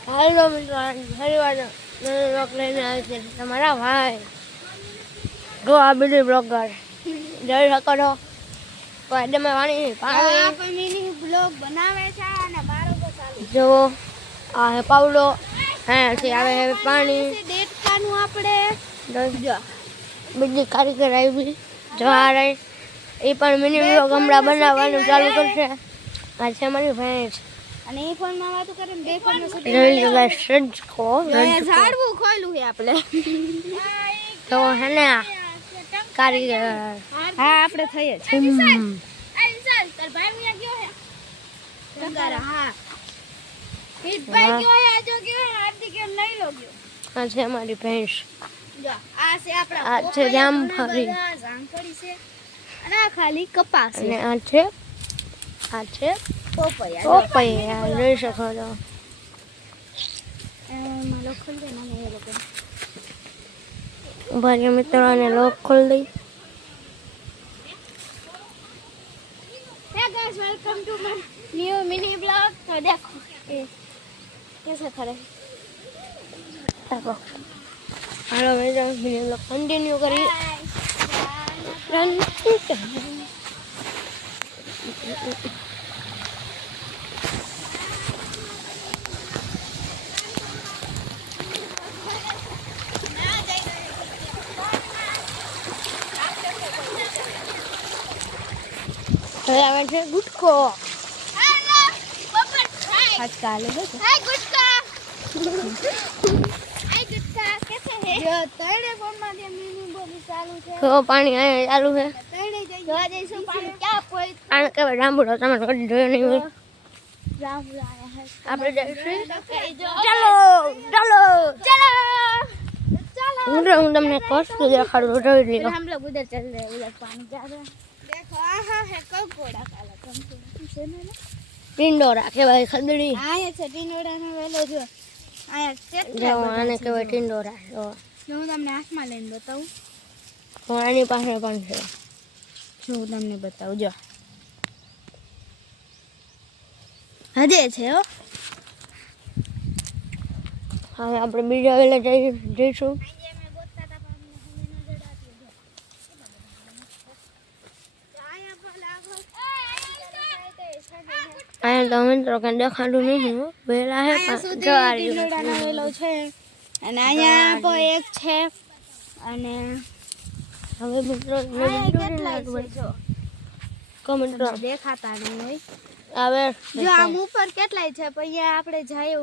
Hello मित्रों, फरीવાર blog લઈને આવે છે તમારા ભાઈ જો આ બીજી બ્લોગર જોઈ શકો છો વાડમાં પાણી મિની બ્લોગ બનાવે છે અને બારોબર ચાલુ જો આ હે પાવડો હે છે આવે હે પાણી દેડકાનું આપણે જો બીજી કારીગર આવી જો આ રહી એ પણ મિની બ્લોગ હમણાં બનાવવાનું ચાલુ કરશે આ છે મારી ભેંસ અને એ ફોન માં વાતો કરીને બે ફોન માં રેલ કો ઝાડવું ખોલ્યું છે આપણે તો હે ને કારીગર હા આપણે થઈએ છે તાર ભાઈ મિયા ગયો હે રંગારા હા પીટ ભાઈ ગયો હે આજો ગયો હે આરતી કેમ નહીં લો ગયો આ છે મારી ભેંસ જો આ છે આપણા આ છે જામફળી જામફળી છે અને આ ખાલી કપાસ અને આ છે પોપૈયા જોઈ શકો છો માલો ખોલ દે ના એ લોકો ભાઈ મિત્રોને લોક ખોલ દઈ hey guys welcome to my new mini blog तो देखो ये कैसे खड़े देखो हेलो मेरा वीडियो लोग कंटिन्यू करिए रन હવે છે ગુટકો हेलो पोपट हाय હાથ કાલે દે हाय गुटका हाय गुटका कैसे है जो तड़े फोन में दे मिनी बोली चालू है તો પાણી આયા ચાલુ છે तड़े जो जैसे पानी क्या कोई આને કહેવાય જાંબુડો તમે કદી જોયો નહીં હોય राम आया है આપણે જઈશું चलो ચાલો ચાલો चलो હું તમને વસ્તુ દેખાડું જોઈ फिर લ્યો हम लोग उधर चल रहे हैं उधर पानी जा रहा है देखो आहा है कोकोड़ा काला कम से ना ટિંડોરા કહેવાય ખદડી આયા છે ટીનોડાનો વેલો જો આયા જો કેટલા આને કહેવાય ટિંડોરા જો હું તમને હાથમાં લઈને બતાવું આની પાસે પણ છે જો હું તમને બતાવું જો હજે છે હો હવે આપણે બીજા વેલા જઈશું અહીંયા તો મિત્રો કઈ દેખાડું નહીં વેલા હે પણ જો આ રહ્યું. ટીનોડાનો વેલો છે અને અહીંયા પણ એક છે અને હવે મિત્રો આયા કેટલાય છે જો કમેન્ટ દેખાતા નહીં હોય આવે જો આમ ઉપર કેટલાય છે પણ અહીંયા આપણે જાય